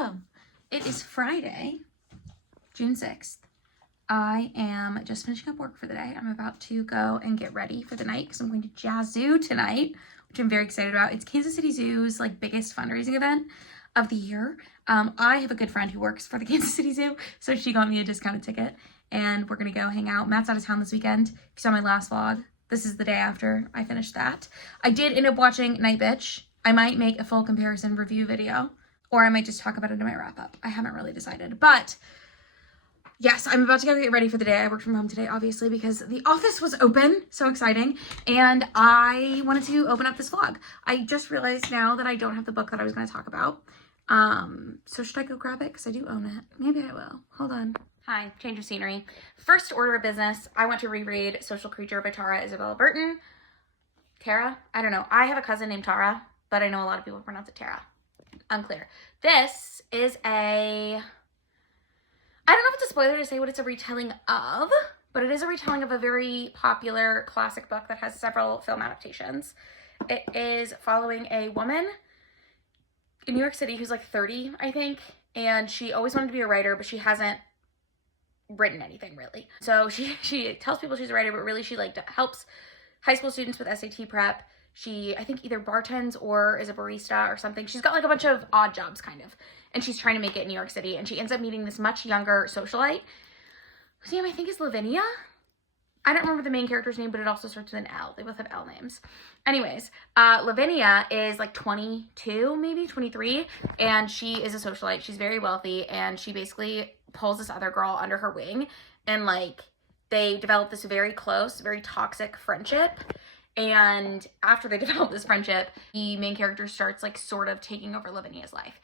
Hello. It is Friday, June 6th. I am just finishing up work for the day. I'm about to go and get ready for the night because I'm going to Jazz Zoo tonight, which I'm very excited about. It's Kansas City Zoo's biggest fundraising event of the year. I have a good friend who works for the Kansas City Zoo, so she got me a discounted ticket and we're gonna go hang out. Matt's out of town this weekend. If you saw my last vlog, this is the day after I finished that. I did end up watching Night Bitch. I might make a full comparison review video, or I might just talk about it in my wrap up. I haven't really decided, but yes, I'm about to go get ready for the day. I worked from home today, obviously, because the office was open. So exciting. And I wanted to open up this vlog. I just realized now that I don't have the book that I was going to talk about. So should I go grab it? Because I do own it. Maybe I will. Hold on. Hi, change of scenery. First order of business, I want to reread Social Creature by Tara Isabella Burton. Tara? I don't know. I have a cousin named Tara, but I know a lot of people pronounce it Tara. Unclear. This is I don't know if it's a spoiler to say what it's a retelling of, but it is a retelling of a very popular classic book that has several film adaptations. It is following a woman in New York City who's 30, I think, and she always wanted to be a writer, but she hasn't written anything really. So she tells people she's a writer, but really she helps high school students with SAT prep. She, I think, either bartends or is a barista or something. She's got a bunch of odd jobs, kind of. And she's trying to make it in New York City. And she ends up meeting this much younger socialite, whose name I think is Lavinia. I don't remember the main character's name, but it also starts with an L. They both have L names. Anyways, Lavinia is 22, maybe 23. And she is a socialite. She's very wealthy. And she basically pulls this other girl under her wing. And they develop this very close, very toxic friendship. And after they develop this friendship, the main character starts sort of taking over Lavinia's life.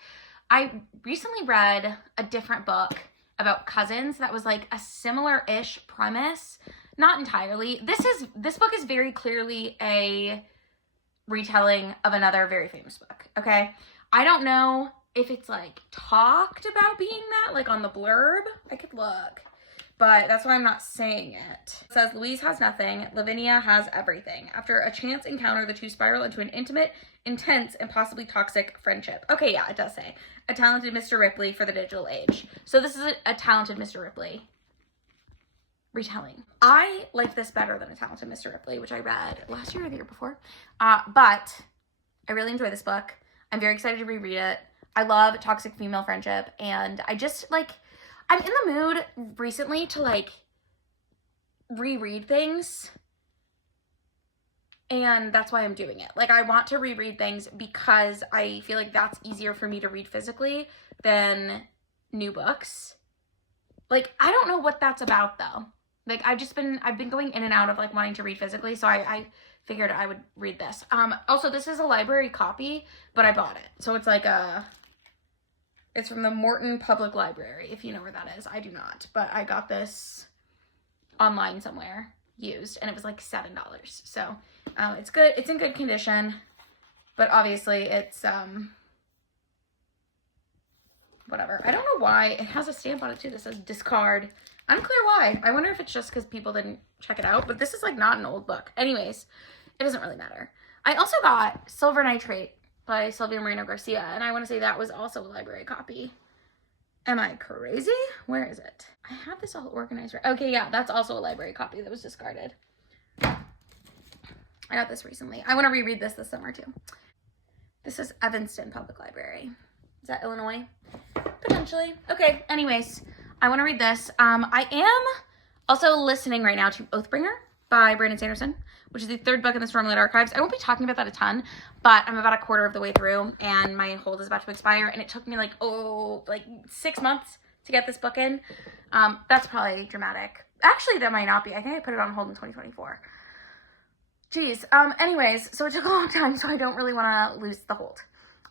I recently read a different book about cousins that was a similar-ish premise. Not entirely. This book is very clearly a retelling of another very famous book, okay? I don't know if it's talked about being that, on the blurb. I could look. But that's why I'm not saying it. It says, Louise has nothing, Lavinia has everything. After a chance encounter, the two spiral into an intimate, intense, and possibly toxic friendship. Okay, yeah, it does say. A talented Mr. Ripley for the digital age. So this is a talented Mr. Ripley retelling. I like this better than A Talented Mr. Ripley, which I read last year or the year before. But I really enjoy this book. I'm very excited to reread it. I love toxic female friendship, and I just I'm in the mood recently to reread things, and that's why I'm doing it. I want to reread things because I feel that's easier for me to read physically than new books. I don't know what that's about though. I've been going in and out of wanting to read physically, so I figured I would read this. Also, this is a library copy, but I bought it. So it's it's from the Morton Public Library, if you know where that is. I do not, but I got this online somewhere, used, and it was $7. So it's good. It's in good condition, but obviously it's whatever. I don't know why. It has a stamp on it too that says discard. Unclear why. I wonder if it's just because people didn't check it out, but this is not an old book. Anyways, it doesn't really matter. I also got Silver Nitrate by Sylvia Moreno Garcia, and I want to say that was also a library copy. Am I crazy? Where is it? I have this all organized right. Okay, yeah, that's also a library copy that was discarded. I got this recently. I want to reread this summer too. This is Evanston Public Library. Is that Illinois? Potentially. Okay, anyways, I want to read this. I am also listening right now to Oathbringer by Brandon Sanderson, which is the third book in the Stormlight Archives. I won't be talking about that a ton, but I'm about a quarter of the way through, and my hold is about to expire, and it took me 6 months to get this book in. That's probably dramatic. Actually, that might not be. I think I put it on hold in 2024. Jeez. Anyways, so it took a long time, so I don't really want to lose the hold,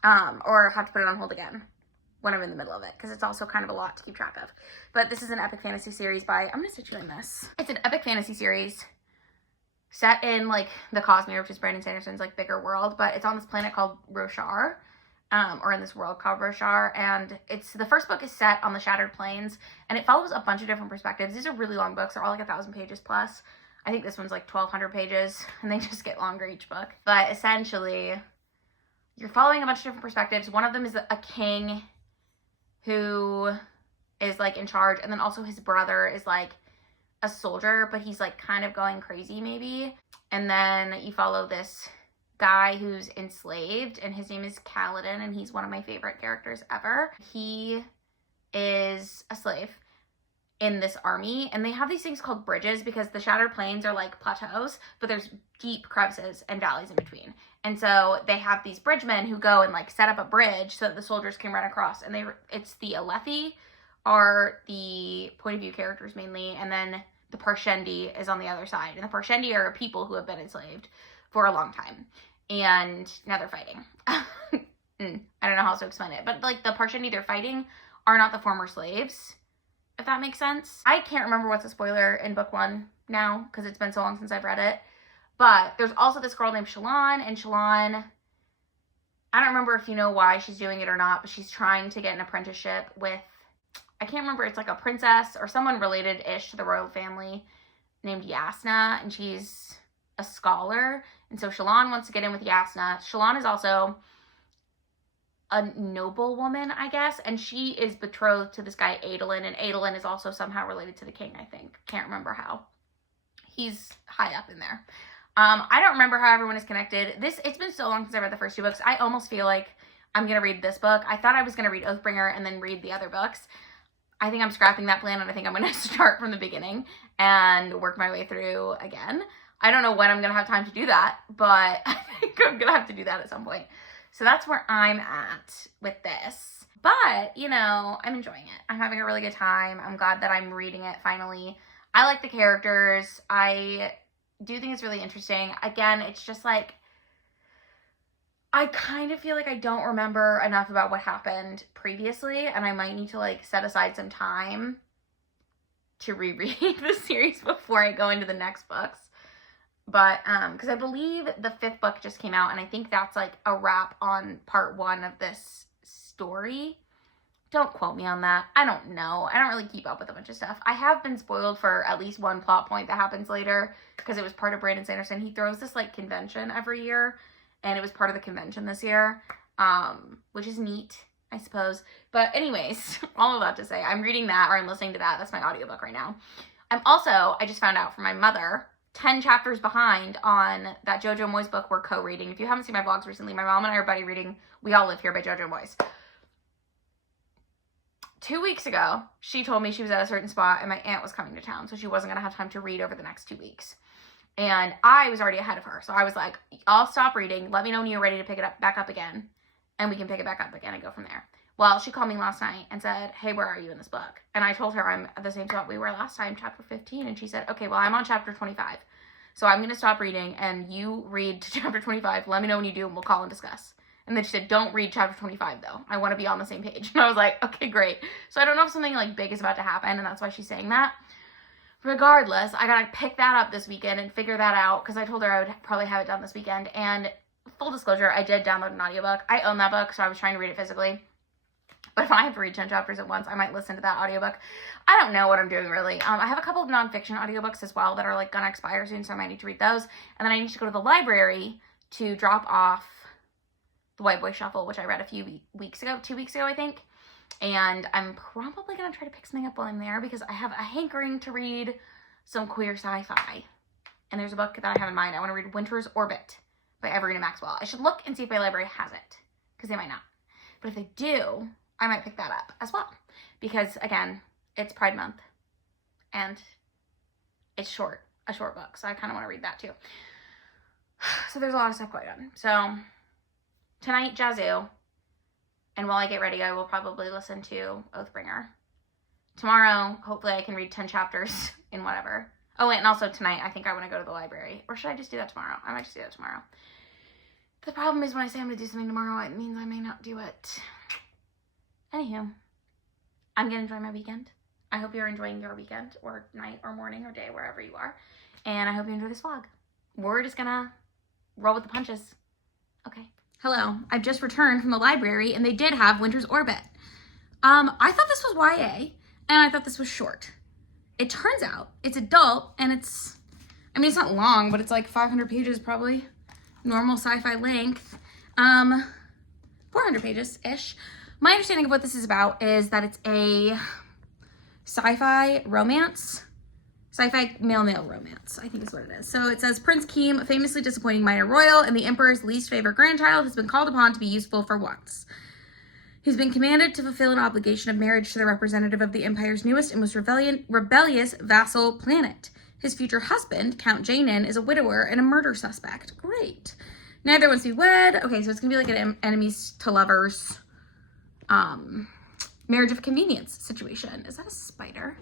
or have to put it on hold again when I'm in the middle of it, because it's also kind of a lot to keep track of. But this is an epic fantasy series by, I'm going to sit you in this. It's an epic fantasy series set in the Cosmere, which is Brandon Sanderson's bigger world, but it's on this planet called Roshar, or in this world called Roshar, and the first book is set on the Shattered Plains, and it follows a bunch of different perspectives. These are really long books. They're all 1,000 pages plus. I think this one's 1,200 pages, and they just get longer each book. But essentially, you're following a bunch of different perspectives. One of them is a king who is like in charge, and then also his brother is like a soldier, but he's like kind of going crazy maybe. And then you follow this guy who's enslaved, and his name is Kaladin, and he's one of my favorite characters ever. He is a slave in this army, and they have these things called bridges because the Shattered Plains are like plateaus, but there's deep crevices and valleys in between. And so they have these bridgemen who go and like set up a bridge so that the soldiers can run across. And it's the Alethi are the point of view characters mainly, and then the Parshendi is on the other side. And the Parshendi are people who have been enslaved for a long time, and now they're fighting. I don't know how else to explain it, but like the Parshendi they're fighting are not the former slaves, if that makes sense. I can't remember what's a spoiler in book 1 now because it's been so long since I've read it. But there's also this girl named Shallan, and Shallan, I don't remember if you know why she's doing it or not, but she's trying to get an apprenticeship with, I can't remember, it's like a princess or someone related-ish to the royal family named Yasna, and she's a scholar. And so Shallan wants to get in with Yasna. Shallan is also a noble woman, I guess, and she is betrothed to this guy Adolin, and Adolin is also somehow related to the king, I think. Can't remember how. He's high up in there. I don't remember how everyone is connected. It's been so long since I read the first 2 books. I almost feel like I'm going to read this book. I thought I was going to read Oathbringer and then read the other books. I think I'm scrapping that plan, and I think I'm going to start from the beginning and work my way through again. I don't know when I'm going to have time to do that, but I think I'm going to have to do that at some point. So that's where I'm at with this. But, you know, I'm enjoying it. I'm having a really good time. I'm glad that I'm reading it finally. I like the characters. I do think it's really interesting. Again, it's just like, I kind of feel like I don't remember enough about what happened previously, and I might need to like set aside some time to reread the series before I go into the next books. But, because I believe the 5th book just came out, and I think that's like a wrap on part 1 of this story. Don't quote me on that. I don't know. I don't really keep up with a bunch of stuff. I have been spoiled for at least one plot point that happens later because it was part of Brandon Sanderson. He throws this like convention every year, and it was part of the convention this year, which is neat, I suppose. But anyways, all of that to say, I'm reading that, or I'm listening to that. That's my audiobook right now. I just found out from my mother, 10 chapters behind on that Jojo Moyes book we're co-reading. If you haven't seen my vlogs recently, my mom and I are buddy reading We All Live Here by Jojo Moyes. 2 weeks ago, she told me she was at a certain spot and my aunt was coming to town, so she wasn't going to have time to read over the next 2 weeks. And I was already ahead of her, so I was like, I'll stop reading. Let me know when you're ready to pick it up back up again, and we can pick it back up again and go from there. Well, she called me last night and said, hey, where are you in this book? And I told her I'm at the same spot we were last time, chapter 15, and she said, okay, well, I'm on chapter 25. So I'm going to stop reading, and you read to chapter 25. Let me know when you do, and we'll call and discuss. And then she said, don't read chapter 25, though. I want to be on the same page. And I was like, okay, great. So I don't know if something, like, big is about to happen, and that's why she's saying that. Regardless, I got to pick that up this weekend and figure that out, because I told her I would probably have it done this weekend. And full disclosure, I did download an audiobook. I own that book, so I was trying to read it physically. But if I have to read 10 chapters at once, I might listen to that audiobook. I don't know what I'm doing, really. I have a couple of nonfiction audiobooks as well that are, like, going to expire soon, so I might need to read those. And then I need to go to the library to drop off The White Boy Shuffle, which I read a few weeks ago, 2 weeks ago, I think. And I'm probably going to try to pick something up while I'm there because I have a hankering to read some queer sci-fi. And there's a book that I have in mind. I want to read Winter's Orbit by Everina Maxwell. I should look and see if my library has it, because they might not. But if they do, I might pick that up as well. Because, again, it's Pride Month. And it's a short book. So I kind of want to read that too. So there's a lot of stuff going on. So tonight, Yazoo. And while I get ready, I will probably listen to Oathbringer. Tomorrow, hopefully I can read 10 chapters in whatever. Oh, and also tonight, I think I want to go to the library. Or should I just do that tomorrow? I might just do that tomorrow. The problem is when I say I'm going to do something tomorrow, it means I may not do it. Anywho, I'm going to enjoy my weekend. I hope you're enjoying your weekend, or night, or morning, or day, wherever you are. And I hope you enjoy this vlog. We're just going to roll with the punches. Okay. Hello, I've just returned from the library, and they did have Winter's Orbit. I thought this was YA, and I thought this was short. It turns out it's adult, and it's not long, but it's like 500 pages probably. Normal sci-fi length. 400 pages-ish. my understanding of what this is about is that it's a sci-fi romance. Sci-fi male-male romance, I think is what it is. So it says, Prince Keem, famously disappointing minor royal and the emperor's least favorite grandchild, has been called upon to be useful for once. He's been commanded to fulfill an obligation of marriage to the representative of the empire's newest and most rebellious vassal planet. His future husband, Count Jainin, is a widower and a murder suspect. Great. Neither wants to be wed. Okay, so it's gonna be like an enemies to lovers, marriage of convenience situation. Is that a spider?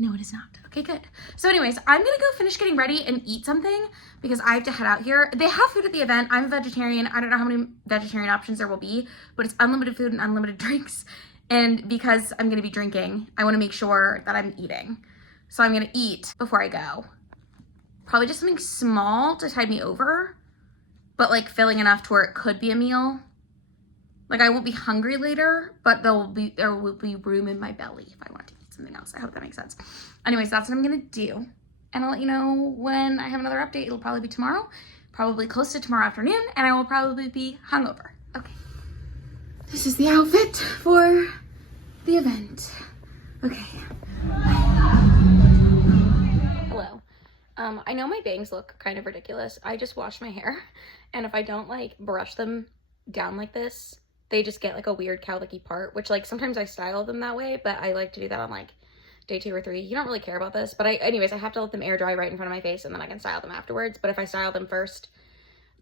No, it is not. Okay, good. So anyways, I'm gonna go finish getting ready and eat something because I have to head out here. They have food at the event. I'm a vegetarian. I don't know how many vegetarian options there will be, but it's unlimited food and unlimited drinks. And because I'm gonna be drinking, I wanna make sure that I'm eating. So I'm gonna eat before I go. Probably just something small to tide me over, but like filling enough to where it could be a meal. Like I won't be hungry later, but there will be room in my belly if I want to eat something else. I hope that makes sense. Anyways, that's what I'm gonna do. And I'll let you know when I have another update. It'll probably be tomorrow, probably close to tomorrow afternoon, and I will probably be hungover. Okay. This is the outfit for the event. Okay. Hello. I know my bangs look kind of ridiculous. I just washed my hair, and if I don't like brush them down like this, they just get like a weird cowlicky part, which like sometimes I style them that way, but I like to do that on like day 2 or 3. You don't really care about this, but anyways, I have to let them air dry right in front of my face and then I can style them afterwards. But if I style them first,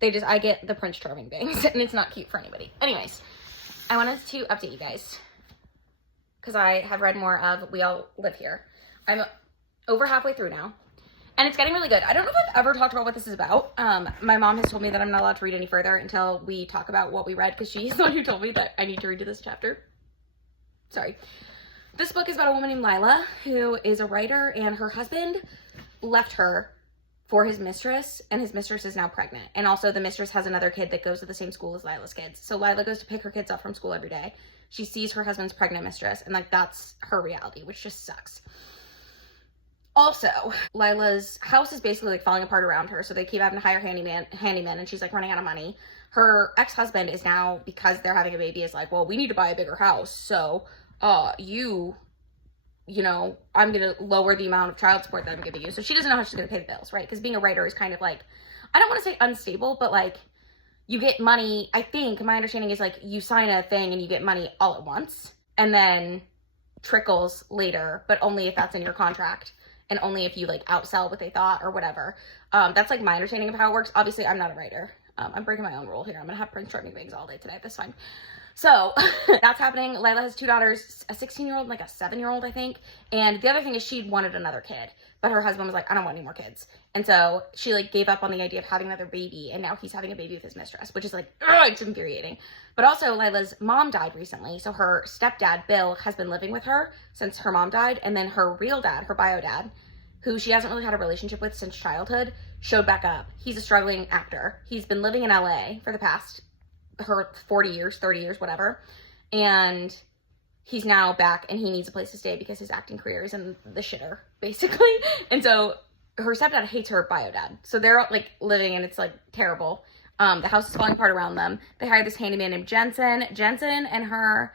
I get the Prince Charming bangs and it's not cute for anybody. Anyways, I wanted to update you guys because I have read more of We All Live Here. I'm over halfway through now. And it's getting really good. I don't know if I've ever talked about what this is about. My mom has told me that I'm not allowed to read any further until we talk about what we read, because she's the one who told me that I need to read to this chapter. Sorry. This book is about a woman named Lila, who is a writer, and her husband left her for his mistress, and his mistress is now pregnant. And also the mistress has another kid that goes to the same school as Lila's kids. So Lila goes to pick her kids up from school every day. She sees her husband's pregnant mistress, and like that's her reality, which just sucks. Also, Lila's house is basically like falling apart around her, so they keep having to hire handyman, and she's like running out of money. Her ex-husband is now, because they're having a baby, is like, well, we need to buy a bigger house, so you know, I'm gonna lower the amount of child support that I'm giving you. So she doesn't know how she's gonna pay the bills, right? Because being a writer is kind of like, I don't want to say unstable, but like you get money. I think my understanding is like you sign a thing and you get money all at once, and then trickles later, but only if that's in your contract. And only if you like outsell what they thought or whatever. That's like my understanding of how it works. Obviously, I'm not a writer. I'm breaking my own rule here. I'm gonna have Prince Charming bangs all day today. That's fine. So that's happening. Lila has 2 daughters, a 16-year-old and like a 7-year-old, I think. And the other thing is she wanted another kid, but her husband was like, I don't want any more kids. And so she like gave up on the idea of having another baby, and now he's having a baby with his mistress, which is like, ugh, it's infuriating. But also Lila's mom died recently. So her stepdad, Bill, has been living with her since her mom died. And then her real dad, her bio dad, who she hasn't really had a relationship with since childhood, showed back up. He's a struggling actor. He's been living in LA for the past 40 years, 30 years, whatever. And he's now back and he needs a place to stay because his acting career is in the shitter, basically. And so her stepdad hates her bio dad. So they're like living and it's like terrible. The house is falling apart around them. They hired this handyman named Jensen. Jensen and her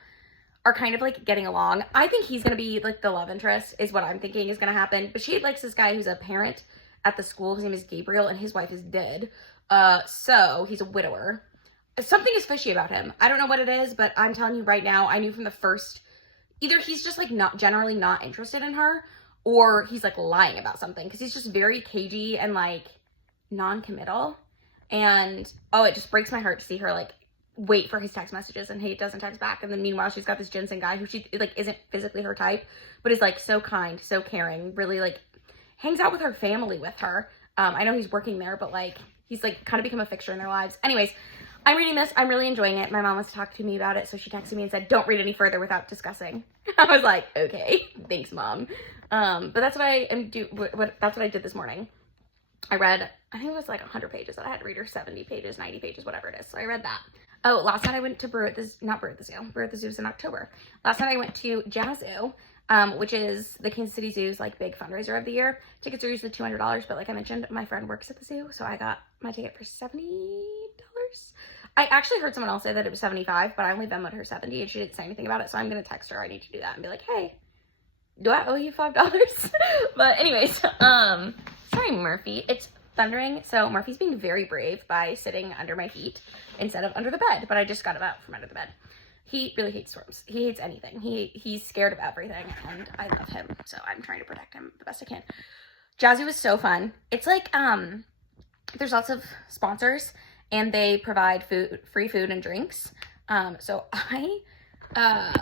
are kind of like getting along. I think he's gonna be like the love interest is what I'm thinking is gonna happen. But she likes this guy who's a parent at the school. His name is Gabriel and his wife is dead. So he's a widower. Something is fishy about him. I don't know what it is, but I'm telling you right now, I knew from the first, either he's just like generally not interested in her, or he's like lying about something, because he's just very cagey and like non-committal. And it just breaks my heart to see her like wait for his text messages and he doesn't text back. And then meanwhile, she's got this Jensen guy who she like isn't physically her type, but is like so kind, so caring, really like hangs out with her family with her. I know he's working there, but like he's like kind of become a fixture in their lives. Anyways, I'm reading this. I'm really enjoying it. My mom wants to talk to me about it, so she texted me and said, don't read any further without discussing. I was like, okay, thanks, Mom. But that's what that's what I did this morning. I read, I think it was like 100 pages that I had to read, or 70 pages, 90 pages, whatever it is. So I read that. Oh, last night I went to Brew at the Zoo is in October. Last night I went to Jazzu, which is the Kansas City Zoo's like big fundraiser of the year. Tickets are usually $200, but like I mentioned, my friend works at the zoo, so I got my ticket for $70. I actually heard someone else say that it was 75, but I only Venmoed her 70 and she didn't say anything about it. So I'm going to text her. I need to do that and be like, hey, do I owe you $5? But anyways, sorry, Murphy. It's thundering. So Murphy's being very brave by sitting under my feet instead of under the bed. But I just got him out from under the bed. He really hates storms. He hates anything. He's scared of everything, and I love him. So I'm trying to protect him the best I can. Jazzy was so fun. It's like, there's lots of sponsors, and they provide free food and drinks. So I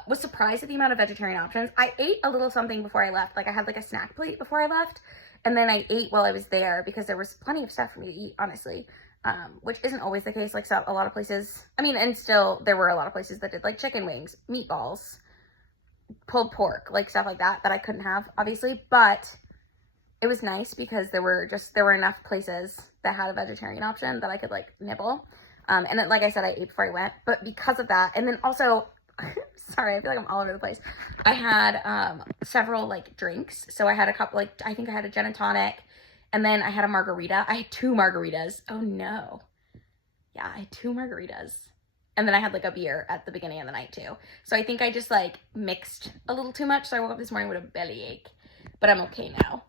was surprised at the amount of vegetarian options. I ate a little something before I left. Like, I had like a snack plate before I left, and then I ate while I was there because there was plenty of stuff for me to eat, honestly. Which isn't always the case. Like, so a lot of places, I mean, and still there were a lot of places that did like chicken wings, meatballs, pulled pork, like stuff like that I couldn't have, obviously. But it was nice because there were enough places that had a vegetarian option that I could like nibble. And then, like I said, I ate before I went, but because of that, and then also, sorry, I feel like I'm all over the place. I had several like drinks. So I had a couple, like, I think I had a gin and tonic, and then I had a margarita. I had 2 margaritas. Oh no. Yeah, I had 2 margaritas. And then I had like a beer at the beginning of the night too. So I think I just like mixed a little too much. So I woke up this morning with a bellyache, but I'm okay now.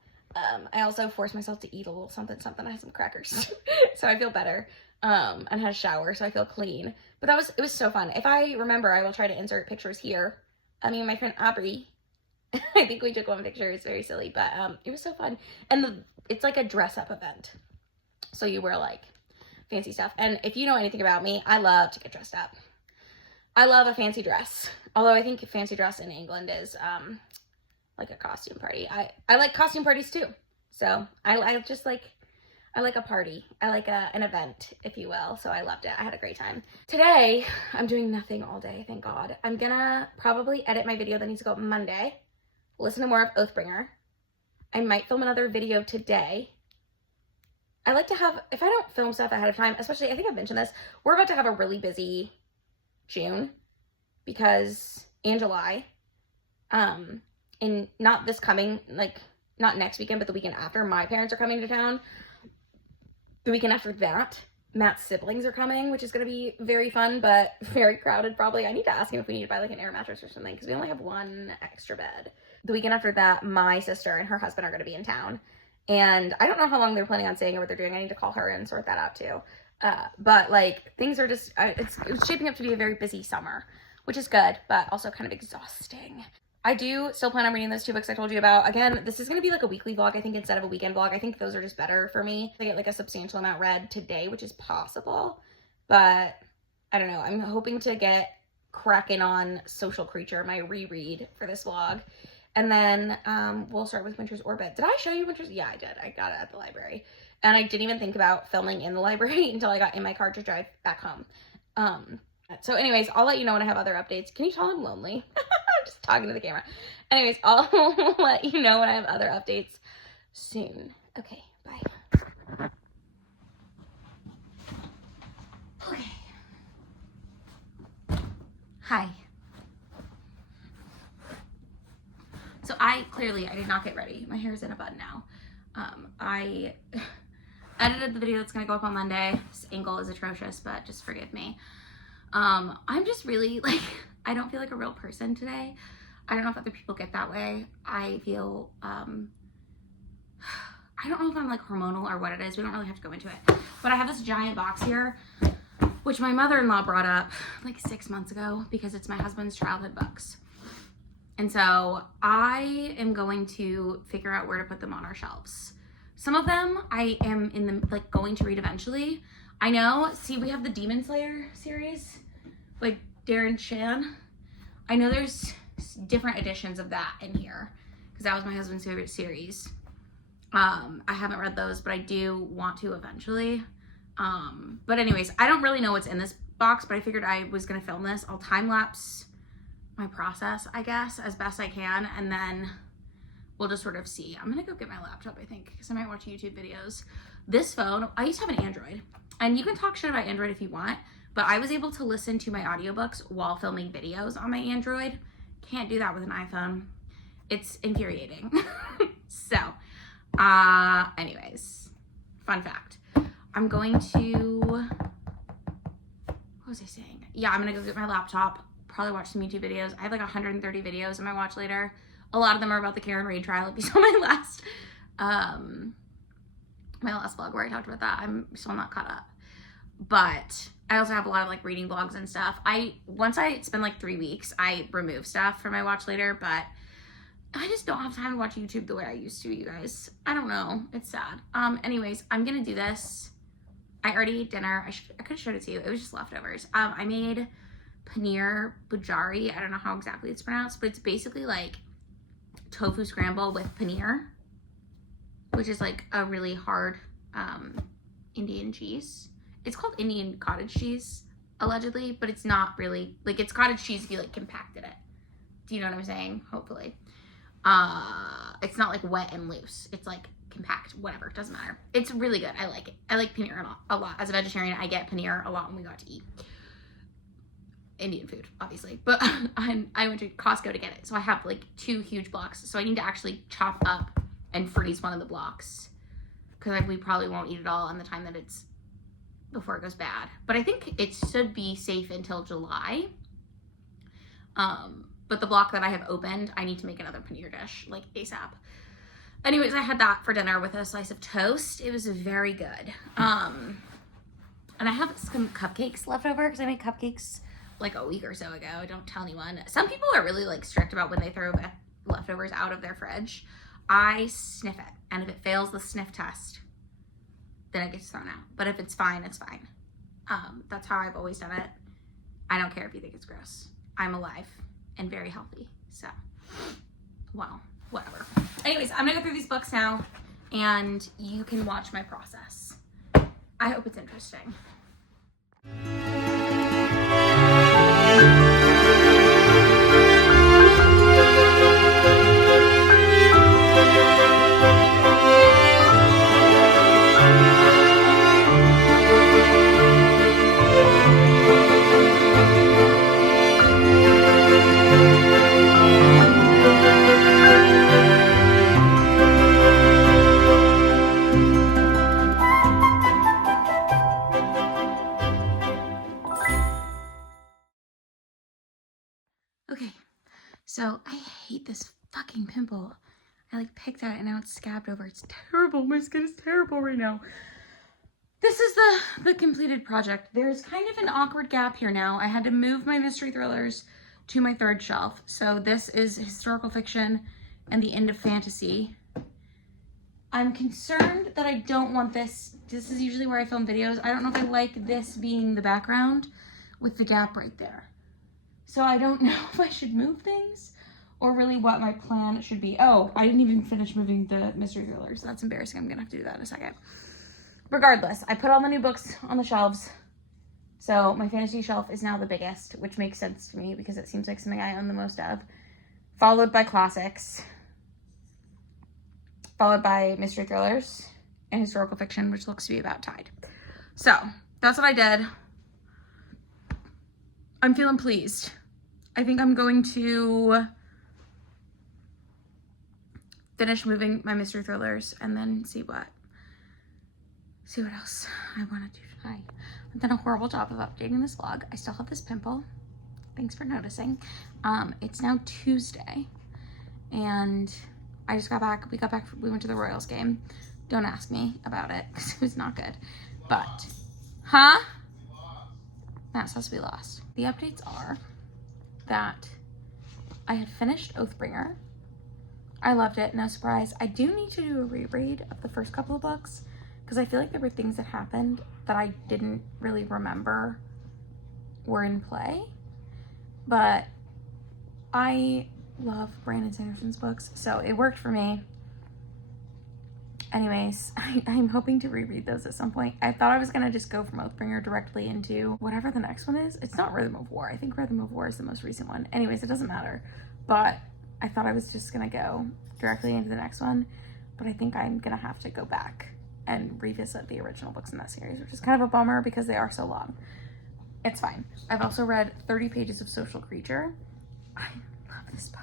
I also forced myself to eat a little something. I had some crackers. So I feel better. And had a shower, so I feel clean. But it was so fun. If I remember, I will try to insert pictures here. I mean, my friend Aubrey, I think we took one picture. It's very silly, but it was so fun. And it's like a dress-up event. So you wear like fancy stuff. And if you know anything about me, I love to get dressed up. I love a fancy dress. Although I think fancy dress in England is like a costume party. I like costume parties too. So I just like, I like a party. I like an event, if you will. So I loved it. I had a great time. Today, I'm doing nothing all day, thank God. I'm gonna probably edit my video that needs to go up Monday. Listen to more of Oathbringer. I might film another video today. I like to have, if I don't film stuff ahead of time, especially, I think I've mentioned this, we're about to have a really busy June because, and July, and not this coming, like, not next weekend, but the weekend after, my parents are coming to town. The weekend after that, Matt's siblings are coming, which is going to be very fun, but very crowded probably. I need to ask him if we need to buy like an air mattress or something, because we only have 1 extra bed. The weekend after that, my sister and her husband are going to be in town. And I don't know how long they're planning on staying or what they're doing. I need to call her and sort that out too. But like, things are just, it's shaping up to be a very busy summer, which is good, but also kind of exhausting. I do still plan on reading those 2 books I told you about. Again, this is going to be like a weekly vlog, I think, instead of a weekend vlog. I think those are just better for me. I get like a substantial amount read today, which is possible. But I don't know. I'm hoping to get cracking on Social Creature, my reread for this vlog. And then we'll start with Winter's Orbit. Did I show you Winter's? Yeah, I did. I got it at the library. And I didn't even think about filming in the library until I got in my car to drive back home. So anyways, I'll let you know when I have other updates. Can you tell I'm lonely? I'm just talking to the camera. Anyways, I'll let you know when I have other updates soon. Okay, bye. Okay. Hi. So I did not get ready. My hair's in a bun now. I edited the video that's gonna go up on Monday. This angle is atrocious, but just forgive me. I'm just really like, I don't feel like a real person today. I don't know if other people get that way. I feel, I don't know if I'm like hormonal or what it is. We don't really have to go into it. But I have this giant box here, which my mother-in-law brought up like 6 months ago because it's my husband's childhood books. And so I am going to figure out where to put them on our shelves. Some of them I am going to read eventually. I know, see, we have the Demon Slayer series, like Darren Shan. I know there's different editions of that in here because that was my husband's favorite series. I haven't read those, but I do want to eventually. But anyways, I don't really know what's in this box, but I figured I was gonna film this. I'll time lapse my process, I guess, as best I can, and then we'll just sort of see. I'm gonna go get my laptop, I think, because I might watch YouTube videos. This phone, I used to have an Android, and you can talk shit about Android if you want, but I was able to listen to my audiobooks while filming videos on my Android. Can't do that with an iPhone. It's infuriating. So, anyways, fun fact. I'm going to was I saying? Yeah, I'm gonna go get my laptop, probably watch some YouTube videos. I have like 130 videos in my watch later. A lot of them are about the Karen Reid trial. If you saw my last vlog where I talked about that, I'm still not caught up. But I also have a lot of like reading vlogs and stuff. Once I spend like 3 weeks, I remove stuff from my watch later, but I just don't have time to watch YouTube the way I used to, you guys. I don't know. It's sad. Anyways, I'm gonna do this. I already ate dinner. I could have showed it to you. It was just leftovers. I made paneer bhujari. I don't know how exactly it's pronounced, but it's basically like tofu scramble with paneer, which is like a really hard Indian cheese. It's called Indian cottage cheese, allegedly, but it's not really. Like, it's cottage cheese if you like compacted it. Do you know what I'm saying? Hopefully. It's not like wet and loose. It's like compact, whatever, it doesn't matter. It's really good. I like it. I like paneer a lot. As a vegetarian, I get paneer a lot when we got to eat Indian food, obviously. But I went to Costco to get it. So I have like 2 huge blocks. So I need to actually chop up and freeze one of the blocks, because we probably won't eat it all on the time that it's before it goes bad. But I think it should be safe until July. But the block that I have opened, I need to make another paneer dish, like ASAP. Anyways, I had that for dinner with a slice of toast. It was very good. And I have some cupcakes left over because I made cupcakes like a week or so ago. Don't tell anyone. Some people are really like strict about when they throw leftovers out of their fridge. I sniff it, and if it fails the sniff test, then it gets thrown out. But if it's fine, it's fine. That's how I've always done it. I don't care if you think it's gross. I'm alive and very healthy. So, well, whatever. Anyways, I'm gonna go through these books now, and you can watch my process. I hope it's interesting. Okay, so I hate this fucking pimple. I like picked at it and now it's scabbed over. It's terrible. My skin is terrible right now. This is the completed project. There's kind of an awkward gap here now. I had to move my mystery thrillers to my 3rd shelf. So this is historical fiction and the end of fantasy. I'm concerned that I don't want this. This is usually where I film videos. I don't know if I like this being the background with the gap right there. So I don't know if I should move things or really what my plan should be. Oh, I didn't even finish moving the mystery thrillers. That's embarrassing. I'm gonna have to do that in a second. Regardless, I put all the new books on the shelves. So my fantasy shelf is now the biggest, which makes sense to me because it seems like something I own the most of. Followed by classics. Followed by mystery thrillers and historical fiction, which looks to be about tied. So that's what I did. I'm feeling pleased. I think I'm going to finish moving my mystery thrillers and then see what else I want to do tonight. I've done a horrible job of updating this vlog. I still have this pimple. Thanks for noticing. It's now Tuesday and I just got back. We went to the Royals game. Don't ask me about it because it was not good. But, Matt says we lost. The updates are that I had finished Oathbringer. I loved it, no surprise. I do need to do a reread of the first couple of books because I feel like there were things that happened that I didn't really remember were in play. But I love Brandon Sanderson's books, so it worked for me. Anyways, I'm hoping to reread those at some point. I thought I was gonna just go from Oathbringer directly into whatever the next one is. It's not Rhythm of War. I think Rhythm of War is the most recent one. Anyways, it doesn't matter. But I thought I was just gonna go directly into the next one. But I think I'm gonna have to go back and revisit the original books in that series, which is kind of a bummer because they are so long. It's fine. I've also read 30 pages of Social Creature. I love this book.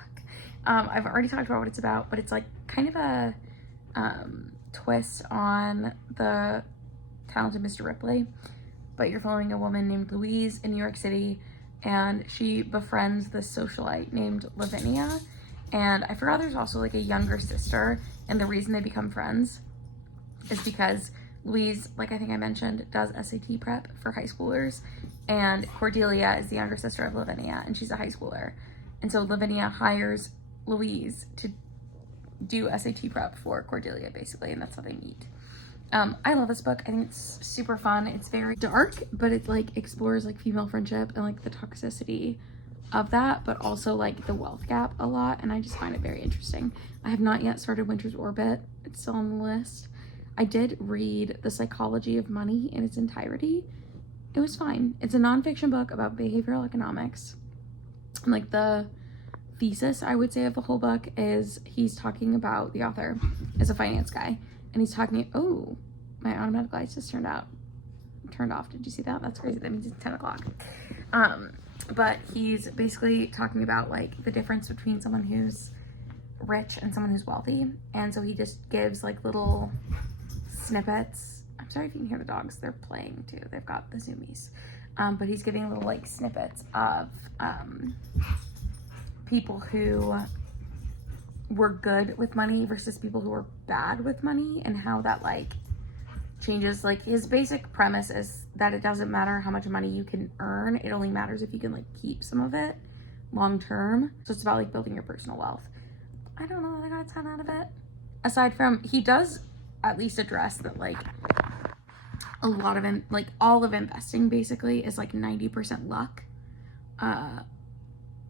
I've already talked about what it's about, but it's like kind of a twist on the Talented Mr. Ripley. but you're following a woman named Louise in New York City, and she befriends this socialite named Lavinia. And I forgot there's also like a younger sister, and the reason they become friends is because Louise, like I think I mentioned, does SAT prep for high schoolers, and Cordelia is the younger sister of Lavinia, and she's a high schooler. And so Lavinia hires Louise to do SAT prep for Cordelia, basically, and that's how they meet. I love this book. I think it's super fun. It's very dark, but it like explores like female friendship and like the toxicity of that, but also like the wealth gap a lot, and I just find it very interesting. I have not yet started Winter's Orbit. It's still on the list. I did read The Psychology of Money in its entirety. It was fine. It's a nonfiction book about behavioral economics. And like the thesis, I would say, of the whole book is he's talking about, the author is a finance guy, and he's talking, oh, my automatic lights just turned off. Did you see that? That's crazy. That means it's 10 o'clock. But he's basically talking about like the difference between someone who's rich and someone who's wealthy. And so he just gives like little snippets. I'm sorry if you can hear the dogs. They're playing too. They've got the zoomies. But he's giving little like snippets of people who were good with money versus people who were bad with money, and how that like changes. Like his basic premise is that it doesn't matter how much money you can earn, it only matters if you can like keep some of it long term. So it's about like building your personal wealth. I don't know that I got a ton out of it, aside from he does at least address that like a lot of like all of investing basically is like 90% luck,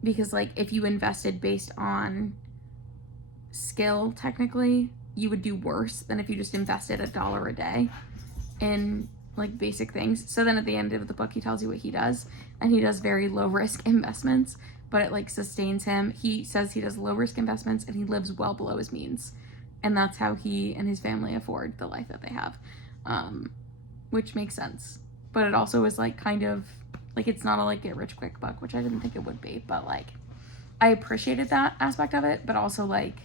because like if you invested based on skill, technically you would do worse than if you just invested $1 a day in like basic things. So then at the end of the book he tells you what he does, and he does very low risk investments, but it like sustains him. He says he does low risk investments and he lives well below his means, and that's how he and his family afford the life that they have, which makes sense. But it also is like kind of like, it's not a like get rich quick book, which I didn't think it would be, but like I appreciated that aspect of it, but also like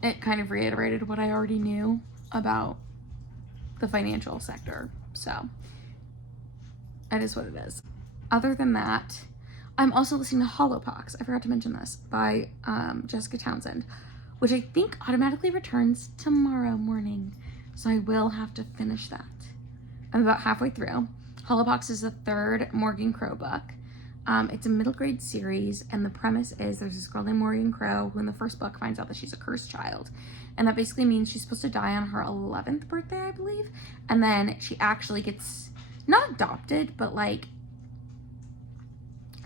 it kind of reiterated what I already knew about the financial sector. So it is what it is. Other than that, I'm also listening to Hollowpox. I forgot to mention this, by Jessica Townsend, which I think automatically returns tomorrow morning. So I will have to finish that. I'm about halfway through. Hollowpox is the third Morgan Crow book. It's a middle grade series, and the premise is there's this girl named Morgan Crow who in the first book finds out that she's a cursed child. And that basically means she's supposed to die on her 11th birthday, I believe. And then she actually gets, not adopted, but like,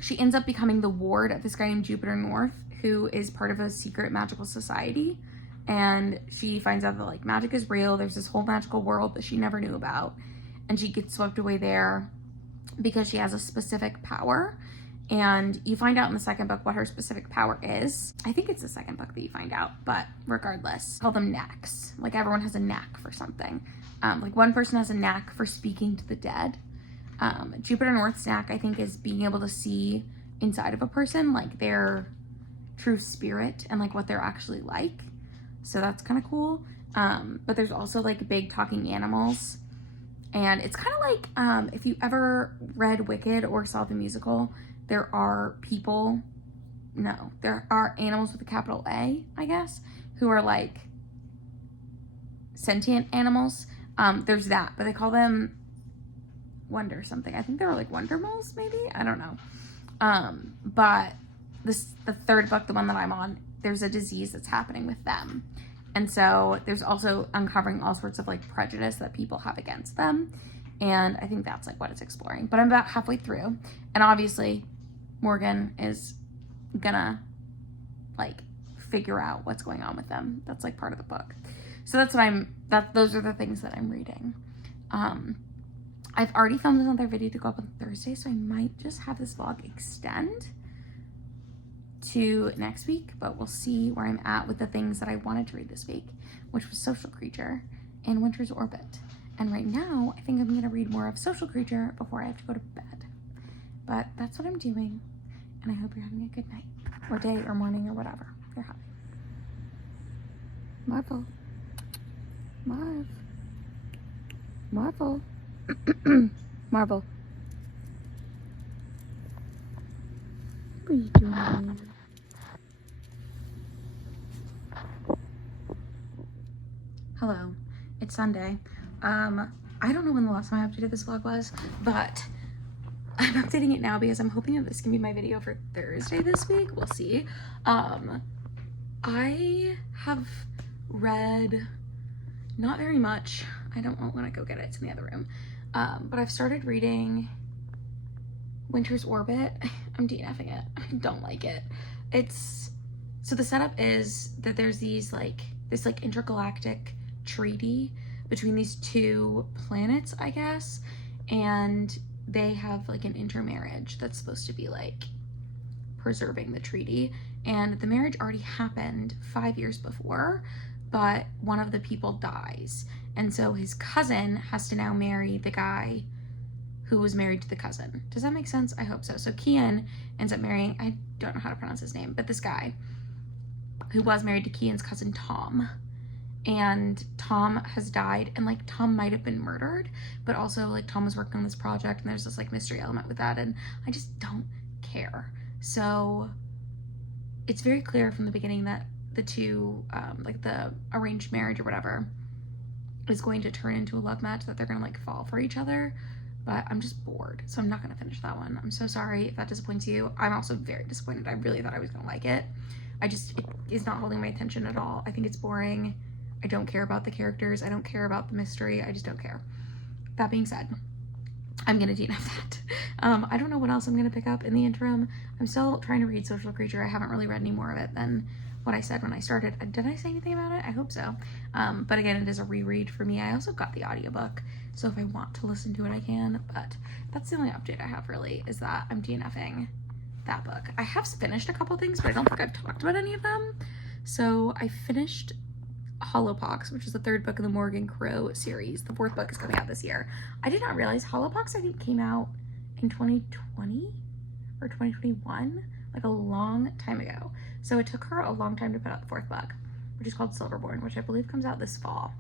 she ends up becoming the ward of this guy named Jupiter North, who is part of a secret magical society. And she finds out that like magic is real. There's this whole magical world that she never knew about. And she gets swept away there because she has a specific power. And you find out in the second book what her specific power is. I think it's the second book that you find out, but regardless, call them knacks. Like everyone has a knack for something. Like one person has a knack for speaking to the dead. Jupiter North's knack, I think, is being able to see inside of a person, like their true spirit and like what they're actually like. So that's kind of cool. But there's also like big talking animals. And it's kind of like, if you ever read Wicked or saw the musical, there are animals with a capital A, I guess, who are like sentient animals. There's that, but they call them Wonder something. I think they were like Wonder Moles, maybe? I don't know. But the third book, the one that I'm on, there's a disease that's happening with them. And so there's also uncovering all sorts of like prejudice that people have against them. And I think that's like what it's exploring. But I'm about halfway through. And obviously Morgan is gonna like figure out what's going on with them. That's like part of the book. So those are the things that I'm reading. I've already filmed another video to go up on Thursday, so I might just have this vlog extend to next week, but we'll see where I'm at with the things that I wanted to read this week, which was Social Creature and Winter's Orbit. And right now, I think I'm gonna read more of Social Creature before I have to go to bed. But that's what I'm doing, and I hope you're having a good night, or day, or morning, or whatever you're having. Marvel. Marvel. Marvel. What are you doing? Hello, it's Sunday. I don't know when the last time I updated this vlog was, but I'm updating it now because I'm hoping that this can be my video for Thursday this week. We'll see. I have read not very much. I don't want to go get it. It's in the other room. But I've started reading Winter's Orbit. I'm DNFing it. I don't like it. So the setup is that there's this intergalactic treaty between these two planets, I guess, and they have like an intermarriage that's supposed to be like preserving the treaty. And the marriage already happened 5 years before, but one of the people dies. And so his cousin has to now marry the guy who was married to the cousin. Does that make sense? I hope so. So Kian ends up marrying, I don't know how to pronounce his name, but this guy who was married to Kian's cousin Tom. And Tom has died, and like Tom might have been murdered, but also like Tom was working on this project and there's this like mystery element with that, and I just don't care. So it's very clear from the beginning that the two, like the arranged marriage or whatever, is going to turn into a love match, that they're gonna like fall for each other. But I'm just bored, so I'm not gonna finish that one. I'm so sorry if that disappoints you. I'm also very disappointed. I really thought I was gonna like it. It is not holding my attention at all. I think it's boring. I don't care about the characters. I don't care about the mystery. I just don't care. That being said, I'm gonna DNF that. I don't know what else I'm gonna pick up in the interim. I'm still trying to read Social Creature. I haven't really read any more of it than what I said when I started. Did I say anything about it? I hope so. But again, it is a reread for me. I also got the audiobook, so if I want to listen to it, I can. But that's the only update I have really, is that I'm DNFing that book. I have finished a couple things, but I don't think I've talked about any of them. So I finished Hollowpox, which is the third book in the Morgan Crow series. The fourth book is coming out this year. I did not realize Hollowpox, I think, came out in 2020 or 2021, like a long time ago. So it took her a long time to put out the fourth book, which is called Silverborn, which I believe comes out this fall.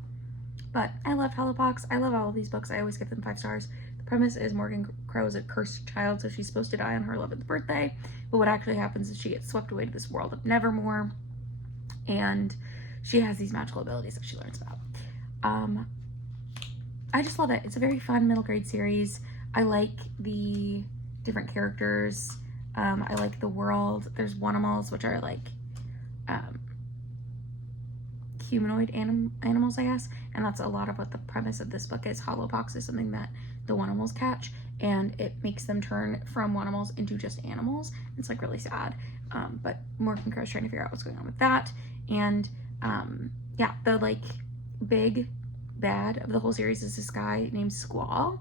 But I loved Hollowpox. I love all of these books. I always give them 5 stars. The premise is Morgan Crow is a cursed child, so she's supposed to die on her 11th birthday. But what actually happens is she gets swept away to this world of Nevermore, and she has these magical abilities that she learns about. I just love it. It's a very fun middle grade series. I like the different characters. I like the world. There's Wanimals, which are like humanoid animals, I guess. And that's a lot of what the premise of this book is. Hollowpox is something that the Wanimals catch, and it makes them turn from Wanimals into just animals. It's like really sad. But Morgan Crow's trying to figure out what's going on with that. And yeah, the like big bad of the whole series is this guy named Squall,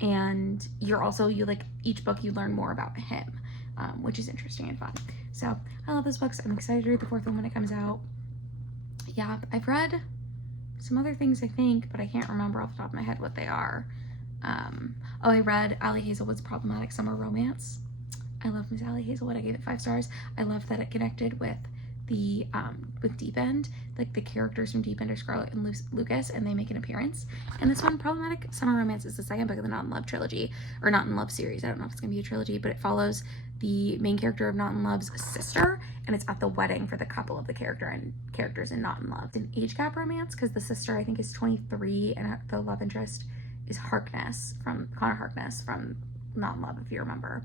and you like each book you learn more about him, which is interesting and fun. So I love those books. I'm excited to read the fourth one when it comes out. Yeah, I've read some other things, I think, but I can't remember off the top of my head what they are. I read Ali Hazelwood's Problematic Summer Romance. I love Miss Ali Hazelwood. I gave it 5 stars. I love that it connected with the with Deep End. Like the characters from Deep End are Scarlett and Lucas, and they make an appearance. And this one, Problematic Summer Romance, is the second book of the Not in Love trilogy, or Not in Love series. I don't know if it's gonna be a trilogy, but it follows the main character of Not in Love's sister, and it's at the wedding for the couple of the characters in Not in Love. It's an age gap romance because the sister, I think, is 23, and the love interest is Connor Harkness from Not in Love, if you remember,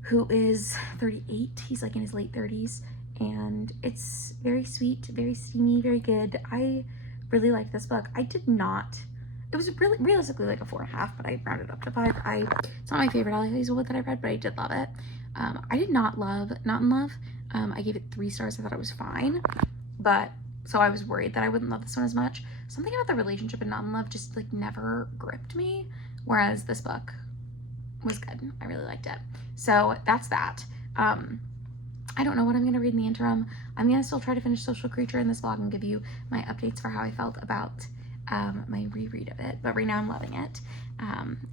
who is 38. He's like in his late 30s. And it's very sweet, very steamy, very good. I really like this book. It was really realistically like a 4.5, but I rounded up to 5. It's not my favorite Ali Hazelwood that I read, but I did love it. I did not love Not in Love. I gave it 3 stars. I thought it was fine, but so I was worried that I wouldn't love this one as much. Something about the relationship in Not in Love just like never gripped me, whereas this book was good. I really liked it. So that's that. I don't know what I'm going to read in the interim. I'm going to still try to finish Social Creature in this vlog and give you my updates for how I felt about my reread of it. But right now I'm loving it.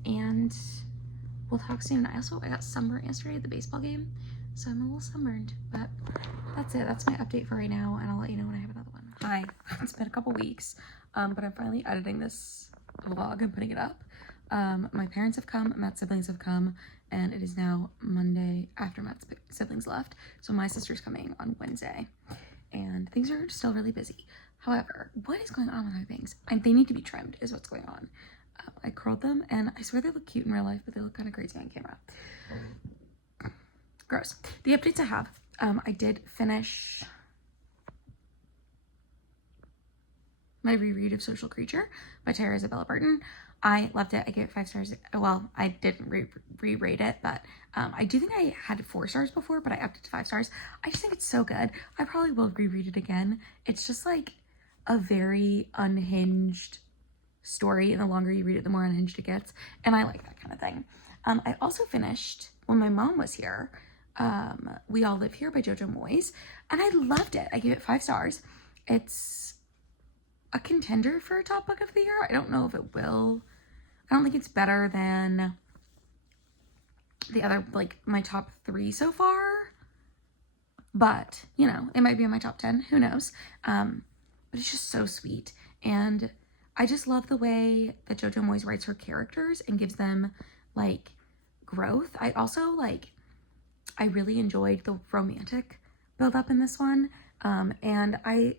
And we'll talk soon. I got sunburned yesterday at the baseball game, so I'm a little sunburned. But that's it. That's my update for right now, and I'll let you know when I have another one. Hi. It's been a couple weeks, but I'm finally editing this vlog. I'm putting it up. My parents have come, Matt's siblings have come, and it is now Monday after Matt's siblings left. So my sister's coming on Wednesday, and things are still really busy. However, what is going on with my bangs? They need to be trimmed is what's going on. I curled them, and I swear they look cute in real life, but they look kind of crazy on camera. Gross. The updates I have, I did finish my reread of Social Creature by Tara Isabella Burton. I loved it. I gave it 5 stars. Well, I didn't re-rate it, but I do think I had 4 stars before, but I upped it to 5 stars. I just think it's so good. I probably will reread it again. It's just like a very unhinged story, and the longer you read it, the more unhinged it gets, and I like that kind of thing. I also finished, when my mom was here, We All Live Here by Jojo Moyes, and I loved it. I gave it 5 stars. It's a contender for a top book of the year. I don't know if it will. I don't think it's better than the other, like, my top 3 so far. But, you know, it might be in my top 10. Who knows? But it's just so sweet. And I just love the way that Jojo Moyes writes her characters and gives them, like, growth. I also, like, I really enjoyed the romantic build up in this one. And I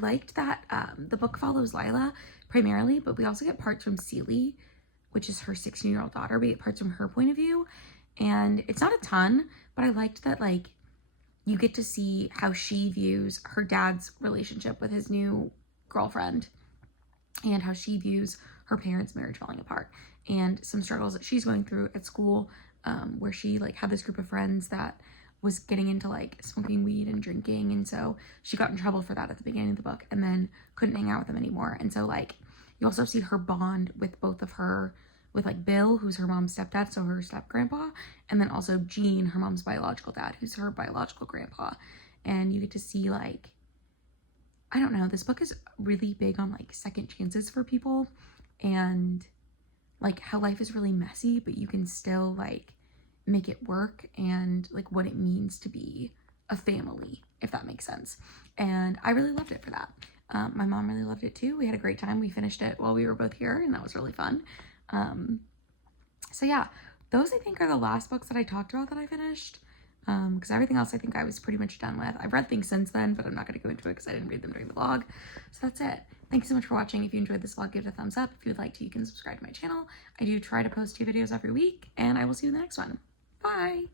liked that the book follows Lila primarily, but we also get parts from Celie, which is her 16-year-old daughter. We get parts from her point of view, and it's not a ton, but I liked that, like, you get to see how she views her dad's relationship with his new girlfriend and how she views her parents' marriage falling apart and some struggles that she's going through at school, where she, like, had this group of friends that was getting into, like, smoking weed and drinking, and so she got in trouble for that at the beginning of the book and then couldn't hang out with them anymore. And so, like, you also see her bond with both of her, with, like, Bill, who's her mom's stepdad, so her step-grandpa, and then also Gene, her mom's biological dad, who's her biological grandpa. And you get to see, like, I don't know, this book is really big on, like, second chances for people, and, like, how life is really messy, but you can still, like, make it work, and, like, what it means to be a family, if that makes sense. And I really loved it for that. My mom really loved it too. We had a great time. We finished it while we were both here, and that was really fun. So yeah, those I think are the last books that I talked about that I finished, because everything else I think I was pretty much done with. I've read things since then, but I'm not going to go into it because I didn't read them during the vlog. So that's it. Thanks so much for watching. If you enjoyed this vlog, give it a thumbs up. If you would like to, you can subscribe to my channel. I do try to post 2 videos every week, and I will see you in the next one. Bye!